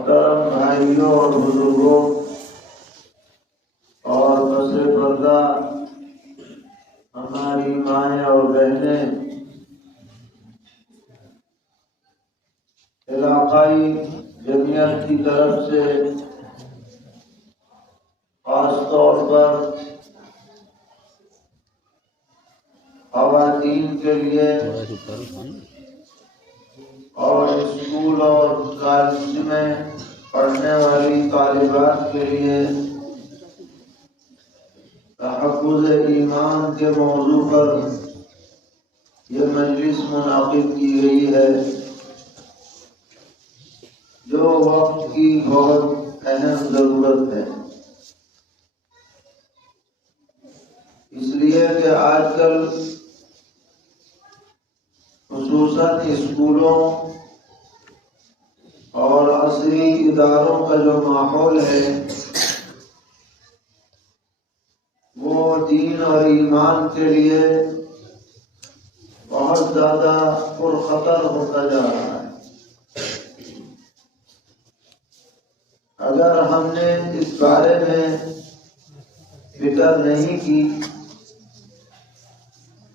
محترم بھائیوں اور بزرگوں اور پس پردہ ہماری مائیں اور بہنیں، علاقائی جمعیت کی طرف سے خاص طور پر خواتین کے لیے اور اسکول اور کالج میں پڑھنے والی طالبات کے لیے تحفظ ایمان کے موضوع پر یہ مجلس منعقد کی گئی ہے، جو وقت کی بہت اہم ضرورت ہے، اس لیے کہ آج کل خصوصاً اسکولوں اور عصری اداروں کا جو ماحول ہے وہ دین اور ایمان کے لیے بہت زیادہ پرخطر ہوتا جا رہا ہے۔ اگر ہم نے اس بارے میں فکر نہیں کی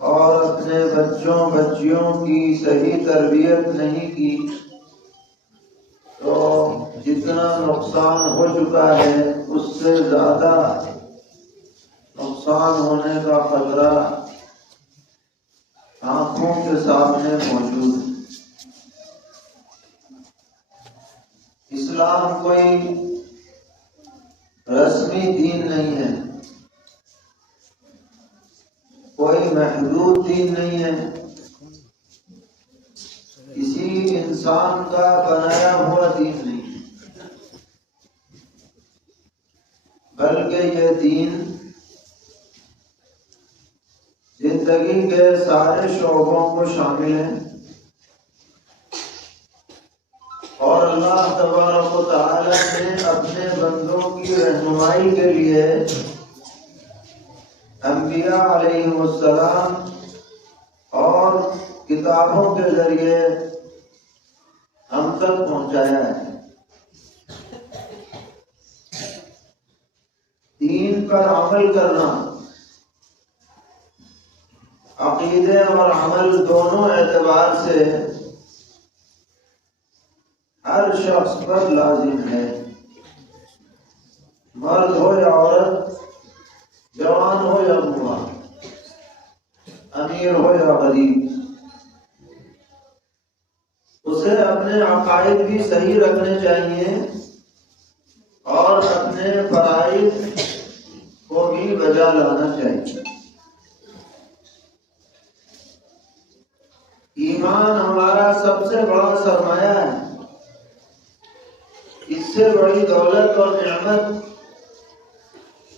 اور اپنے بچوں بچیوں کی صحیح تربیت نہیں کی تو جتنا نقصان ہو چکا ہے اس سے زیادہ نقصان ہونے کا خطرہ آنکھوں کے سامنے موجود ہے۔ اسلام کوئی رسمی دین نہیں ہے، کوئی محدود دین نہیں ہے، کسی انسان کا بنایا ہوا دین نہیں ہے، بلکہ یہ دین زندگی کے سارے شعبوں کو شامل ہے، اور اللہ تبارک و تعالی نے اپنے بندوں کی رہنمائی کے لیے انبیاء علیہ السلام اور کتابوں کے ذریعے ہم تک پہنچایا ہے۔ دین پر عمل کرنا، عقیدے اور عمل دونوں اعتبار سے ہر شخص پر لازم ہے، مرد ہو یا عورت، جوان ہو یا بوڑھا، امیر ہو یا غریب، اسے اپنے عقائد بھی صحیح رکھنے چاہیے اور اپنے فرائض کو بھی بجا لانا چاہیے۔ ایمان ہمارا سب سے بڑا سرمایہ ہے، اس سے بڑی دولت اور نعمت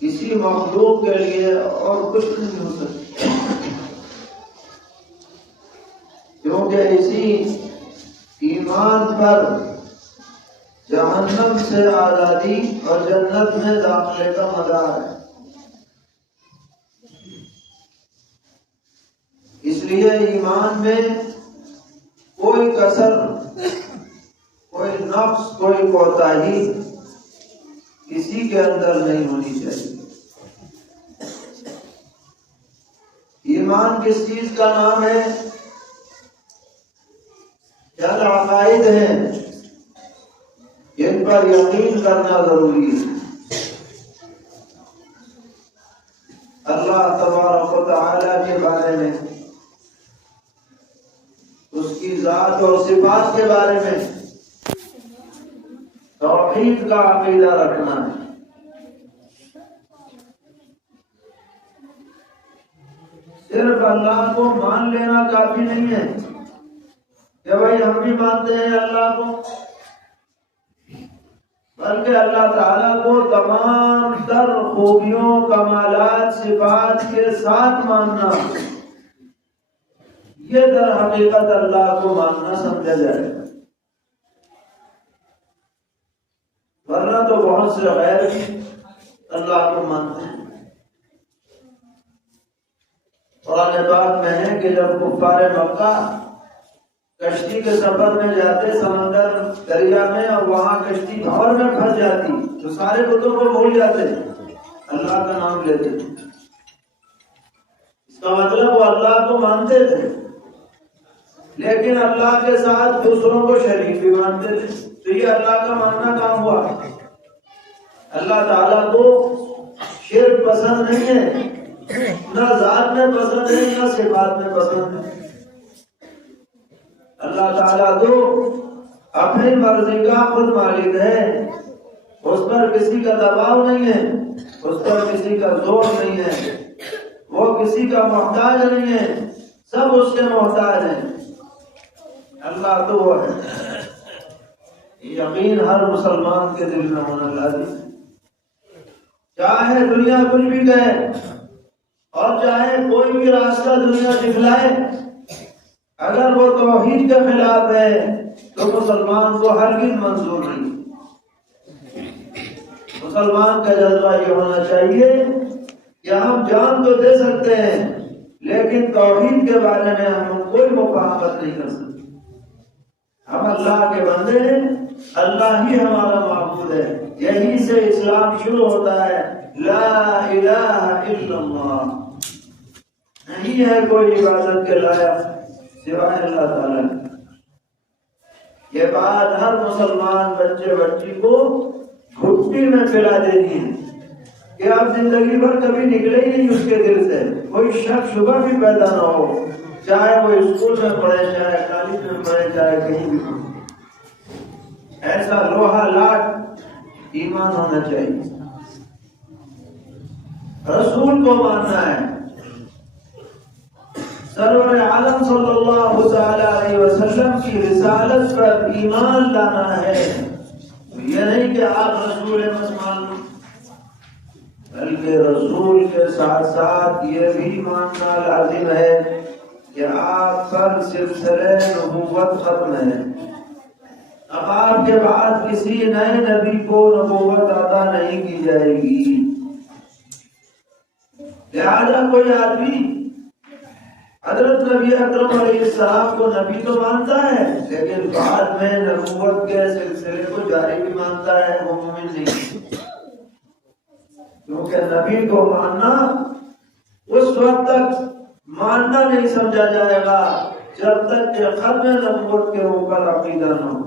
کسی مخلوق کے لیے اور کچھ نہیں ہو سکتی، کیونکہ اسی ایمان پر جہنم سے آزادی اور جنت میں داخلے کا مدار ہے۔ اس لیے ایمان میں کوئی کسر، کوئی نقص، کوئی کوتاہی کسی کے اندر نہیں ہونی چاہیے۔ ایمان کس چیز کا نام ہے؟ چند عقائد ہیں جن پر یقین کرنا ضروری ہے۔ اللہ تبارک و تعالی کے بارے میں، اس کی ذات اور صفات کے بارے میں توحید کا عقیدہ رکھنا ہے۔ صرف اللہ کو مان لینا کافی نہیں ہے کہ بھائی ہم بھی مانتے ہیں اللہ کو، بلکہ اللہ تعالیٰ کو تمام تر خوبیوں، کمالات، صفات کے ساتھ ماننا، یہ در حقیقت اللہ کو ماننا سمجھا جائے گا۔ ورنہ تو بہت سے غیر اللہ کو مانتے ہیں۔ قرآن پاک میں ہے کہ جب کفار مکہ کشتی کے سفر میں جاتے سمندر دریا میں اور وہاں کشتی بھور میں پھنس جاتی تو سارے بتوں کو بھول جاتے، اللہ کا نام لیتے۔ اس کا مطلب وہ اللہ کو مانتے تھے لیکن اللہ کے ساتھ دوسروں کو شریک بھی مانتے تھے، تو یہ اللہ کا ماننا کام ہوا۔ اللہ تعالیٰ کو شرک پسند نہیں ہے، نہ ذات میں پسند ہے نہ صفات میں پسند ہے۔ اللہ تعالیٰ تو اپنی مرضی کا خود مالک ہے، اس پر کسی کا دباؤ نہیں ہے، اس پر کسی کا زور نہیں ہے، وہ کسی کا محتاج نہیں ہے، سب اس کے محتاج ہیں۔ اللہ تو وہ ہے، یقین ہر مسلمان کے دل میں ہونا لازم ہے۔ چاہے دنیا کچھ بھی کہے اور چاہے کوئی بھی راستہ دنیا دکھلائے، اگر وہ توحید کے خلاف ہے تو مسلمان کو ہرگز منظور نہیں۔ مسلمان کا جذبہ یہ ہونا چاہیے کہ ہم جان تو دے سکتے ہیں لیکن توحید کے بارے میں ہم کوئی مفاہمت نہیں کر سکتے۔ ہم اللہ کے بندے ہیں، اللہ ہی ہمارا معبود ہے، یہی سے اسلام شروع ہوتا ہے، لا الہ الا اللہ، نہیں ہے کوئی عبادت کے لائق سوائے اللہ تعالیٰ۔ یہ بات ہر مسلمان بچے بچی کو گھٹی میں پلا دینی ہے کہ آپ زندگی بھر کبھی نکلے ہی نہیں اس کے دل سے، کوئی شک شبہ بھی پیدا نہ ہو، چاہے وہ اسکول میں پڑھے، چاہے کالج میں پڑھے، چاہے کہیں بھی پڑھے۔ ایسا لوہا لاٹ ایمان ہونا چاہیے، رسول کو ماننا ہے، سرور عالم صلی اللہ تعالی علیہ وسلم کی رسالت پر ایمان لانا ہے۔ یہ نہیں کہ آپ رسول مان لو، بلکہ رسول کے ساتھ ساتھ یہ بھی ماننا لازم ہے کہ آپ پر سلسلہ نبوت ختم ہے، اب آپ کے بعد کسی نئے نبی کو نبوت عطا نہیں کی جائے گی۔ لہذا کوئی آدمی حضرت نبی اکرم علیہ السلام کو نبی تو مانتا ہے لیکن بعد میں نبوت کے سلسلے کو جاری بھی مانتا ہے، وہ مومن نہیں، کیونکہ نبی کو ماننا اس وقت تک ماننا نہیں سمجھا جائے گا جب تک کہ ختم نبوت کے اوپر عقیدہ نہ ہو۔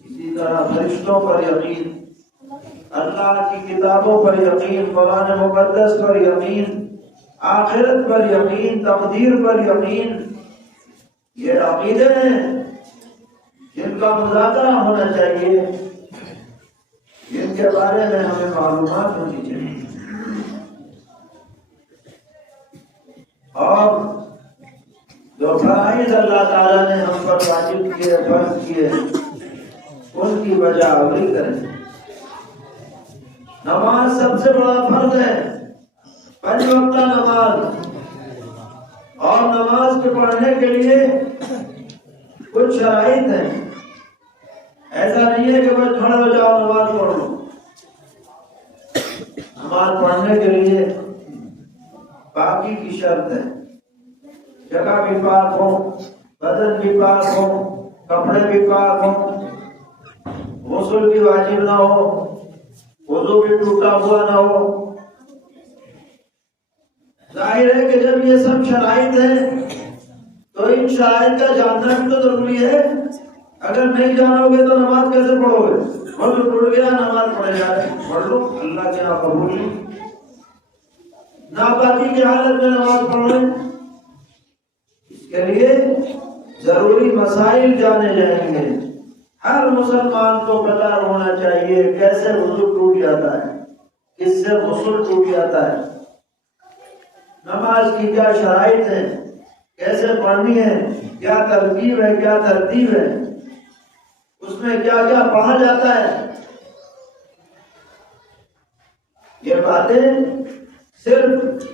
اسی طرح فرشتوں پر یقین، اللہ کی کتابوں پر یقین، قرآن مقدس پر یقین، آخرت پر یقین، تقدیر پر یقین، یہ عقیدے ہیں جن کا مذاکرہ ہونا چاہیے، جن کے بارے میں ہمیں معلومات ہونی چاہیے۔ اور جو فرائض اللہ تعالیٰ نے ہم پر واجب کیے، فرض کیے، ان کی بجا آوری کریں۔ نماز سب سے بڑا فرض ہے، 5 وقتہ نماز، اور نماز کے پڑھنے کے لیے کچھ شرائط ہیں، ایسا نہیں ہے کہ بس کھڑے ہو جاؤ نماز پڑھ لو۔ نماز پڑھنے کے لیے پاکی کی شرط ہے، جگہ بھی پاک ہو، بدن بھی پاک ہو، کپڑے بھی پاک ہو، غسل بھی واجب نہ ہو، وضو بھی ٹوٹا ہوا نہ ہو۔ ظاہر ہے کہ جب یہ سب شرائط ہیں تو ان شرائط کا جاننا بھی تو ضروری ہے، اگر نہیں جانو گے تو نماز کیسے پڑھو گے؟ وضو ٹوٹ گیا، نماز پڑھے جا رہے، پڑھ لو، اللہ کے یہاں قبول نہیں۔ ناپاکی کی حالت میں نماز پڑھ لیں، اس کے لیے ضروری مسائل جانے جائیں گے۔ ہر مسلمان کو پتہ ہونا چاہیے کیسے وضو ٹوٹ جاتا ہے، کس سے غسل ٹوٹ جاتا ہے، نماز کی کیا شرائط ہے، کیسے پڑھنی ہے، کیا ترتیب ہے، کیا ترتیب ہے، اس میں کیا کیا پڑھا جاتا ہے۔ یہ باتیں صرف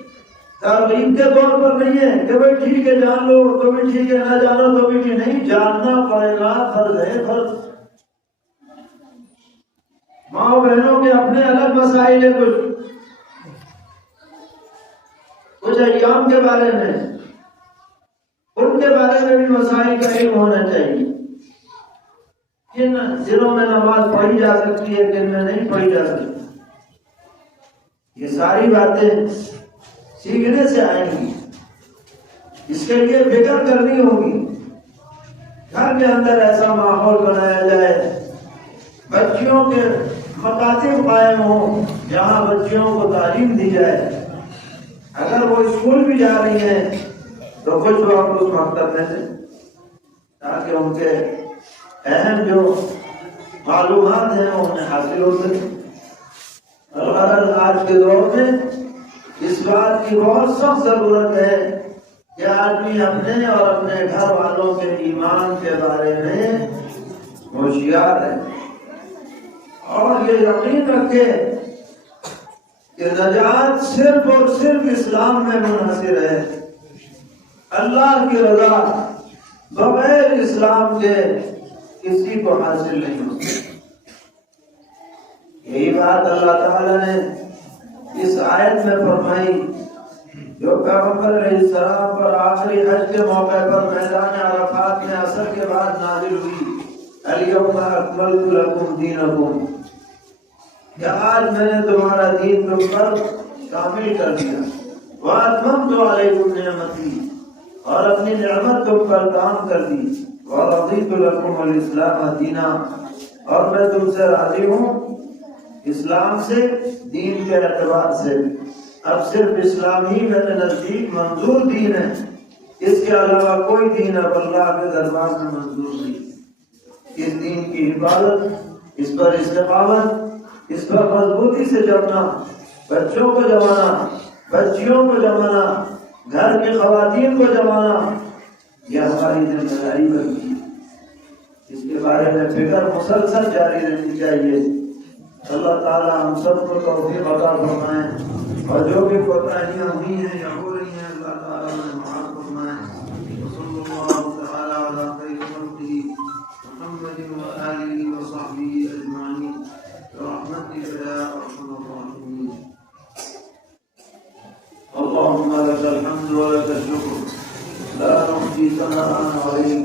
ترغیب کے طور پر نہیں ہے کہ بھائی ٹھیک ہے جان لو، تو بھی ٹھیک ہے، نہ جانو تو بھی ٹھیک، نہیں، جاننا پڑے گا، فرض ہے، فرض۔ ماں بہنوں کے اپنے الگ مسائل ہیں، کچھ ایام کے بارے میں، ان کے بارے میں بھی مسائل کا علم ہونا چاہیے، کن دنوں میں نماز پڑھی جا سکتی ہے، کن میں نہیں پڑھی جا سکتی، یہ ساری باتیں سیکھنے سے آئیں گی۔ اس کے لیے فکر کرنی ہوگی، گھر کے اندر ایسا ماحول بنایا جائے، بچیوں کے مکاتب قائم ہوں جہاں بچیوں کو تعلیم دی جائے، اگر وہ اسکول بھی جا رہی ہیں تو کچھ وقت اس مکتب میں دیں تاکہ ان کے اہم جو معلومات ہیں وہ انہیں حاصل ہو سکے۔ اور آج کے دور میں اس بات کی بہت سخت ضرورت ہے کہ آدمی اپنے اور اپنے گھر والوں کے ایمان کے بارے میں ہوشیار ہے اور یہ یقین رکھے کہ نجات صرف اور صرف اسلام میں منحصر ہے۔ اللہ کی رضا بغیر اسلام کے کسی کو حاصل نہیں ہو سکتی۔ یہی بات اللہ تعالیٰ نے اس آیت میں فرمائی جو پیغمبر علیہ السلام پر آخری حج کے موقع پر میدان عرفات میں عصر کے بعد نازل ہوئی، الیوم اکملت لکم دینکم، کہ آج میں نے تمہارا دین تم پر کامل کر دیا، واتممت علیکم نعمتی، اور اپنی نعمت تم پر کام کر دی، ورضیت لکم الاسلام دینا، اور میں تم سے راضی ہوں اسلام سے، دین کے اعتبار سے۔ اب صرف اسلام ہی میرے نزدیک منظور دین ہے، اس کے علاوہ کوئی دین اب اللہ کے دربار میں منظور نہیں۔ اس دین کی حفاظت، اس پر استقامت، اس پر مضبوطی سے جمنا، بچوں کو جمانا، بچیوں کو جمانا، گھر کی خواتین کو جمانا، یہ ہماری ذمہ داری بنتی ہے۔ اس کے بارے میں فکر مسلسل جاری رہنی چاہیے۔ اللہ تعالیٰ ہم سب کو توفیق عطا فرمائے، اور جو بھی کوتاہیاں ہوئی ہیں یا ہو رہی ہیں اللہ تعالیٰ نے معاف فرمائے۔ وصلی اللہ تعالیٰ علی خیر خلقہ محمد وآلہ وصحبہ اجمعین برحمتک یا ارحم الراحمین۔ اللهم لك الحمد ولك الشكر لا نحصي ثناء عليك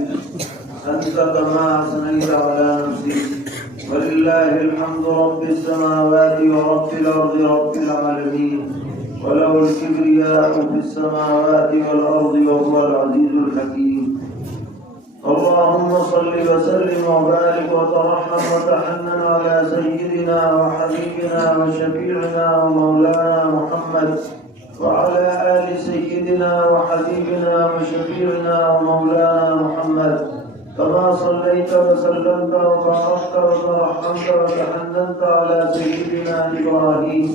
أنت كما أثنيت على نفسك، ولله الحمد رب السماوات ورب الأرض رب العالمين، وله الكبرياء في السماوات والأرض وهو العزيز الحكيم۔ اللهم صل وسلم وبارك وترحم وتحنن على سيدنا وحبيبنا وشفيعنا ومولانا محمد وعلى آل سيدنا وحبيبنا وشفيعنا ومولانا محمد، كما صليت وسلمت وباركت وترحمت وتحننت على سيدنا إبراهيم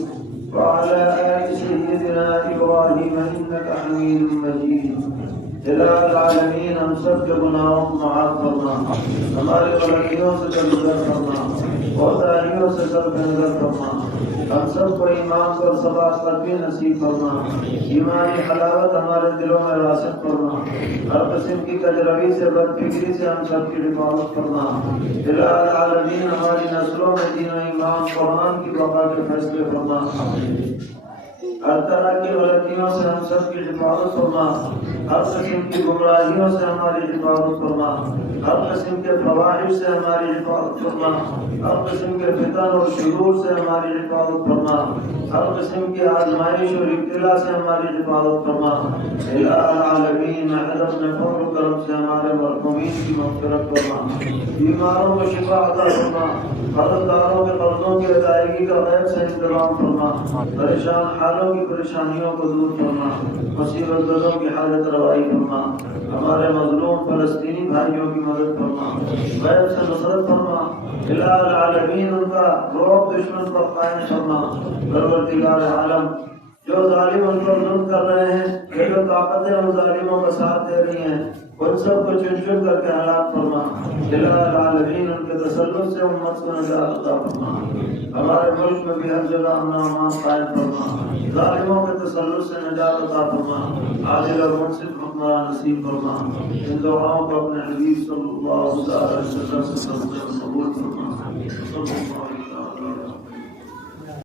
وعلى آل سيدنا إبراهيم إنك حميد مجيد۔ الہ العالمین ہم سب کے گناہوں کو معاف فرما، ہماری غلطیوں سے درگزر فرما، کوتاہیوں سے درگزر فرما، ہم سب کو ایمان پر ثبات قلبی نصیب فرما، ایمانی حلاوت ہمارے دلوں میں راسخ فرما، ہر قسم کی کجروی سے بد فکری سے ہم سب کی حفاظت فرما۔ الہ العالمین ہماری نسلوں میں دین و ایمان قرآن کی بقا کے فیصلے فرما، ہر طرح کی غلطیوں سے ہم سب کی حفاظت فرما، ہر قسم کی گمراہیوں سے ہماری حفاظت فرما، ہر قسم کے فواحش سے ہماری حفاظت فرما، ہر قسم کے فتن اور شرور سے ہماری حفاظت فرما، ہر قسم کی آزمائش اور ابتلا سے ہماری حفاظت فرما۔ الہ العالمین اپنے فضل و کرم سے ہمارے مرحومین کی مغفرت فرما، بیماروں کو شفا عطا فرما، قرض داروں کے قرضوں کی ادائیگی کا غیب سے انتظام فرما، پریشان حالوں کی پریشانیوں کو دور فرما، مصیبت زدوں کی حاجت روائی فرما، ہمارے مظلوم فلسطینی بھائیوں کی مدد فرما، غیب سے نصرت فرما۔ الہ العالمین ان کا رعب دشمن پر قائم فرما۔ پروردگار عالم جو ظالم ان پر ظلم کر رہے ہیں، یہ جو طاقتیں ان ظالموں کا ساتھ دے رہی ہیں، ان سب کو چن چن کر کے ہلاک فرما۔ الہ العالمین ان کے تسلط سے امت کو نجات عطا فرما، ہمارے ملک میں بھی ہر جگہ امن و امان قائم فرما، ظالموں کے تسلط سے نجات عطا فرما، عادل اور منصف حکمران نصیب فرما۔ ان دعاؤں کو اپنے حبیب صلی اللہ علیہ وسلم سے قبول فرما۔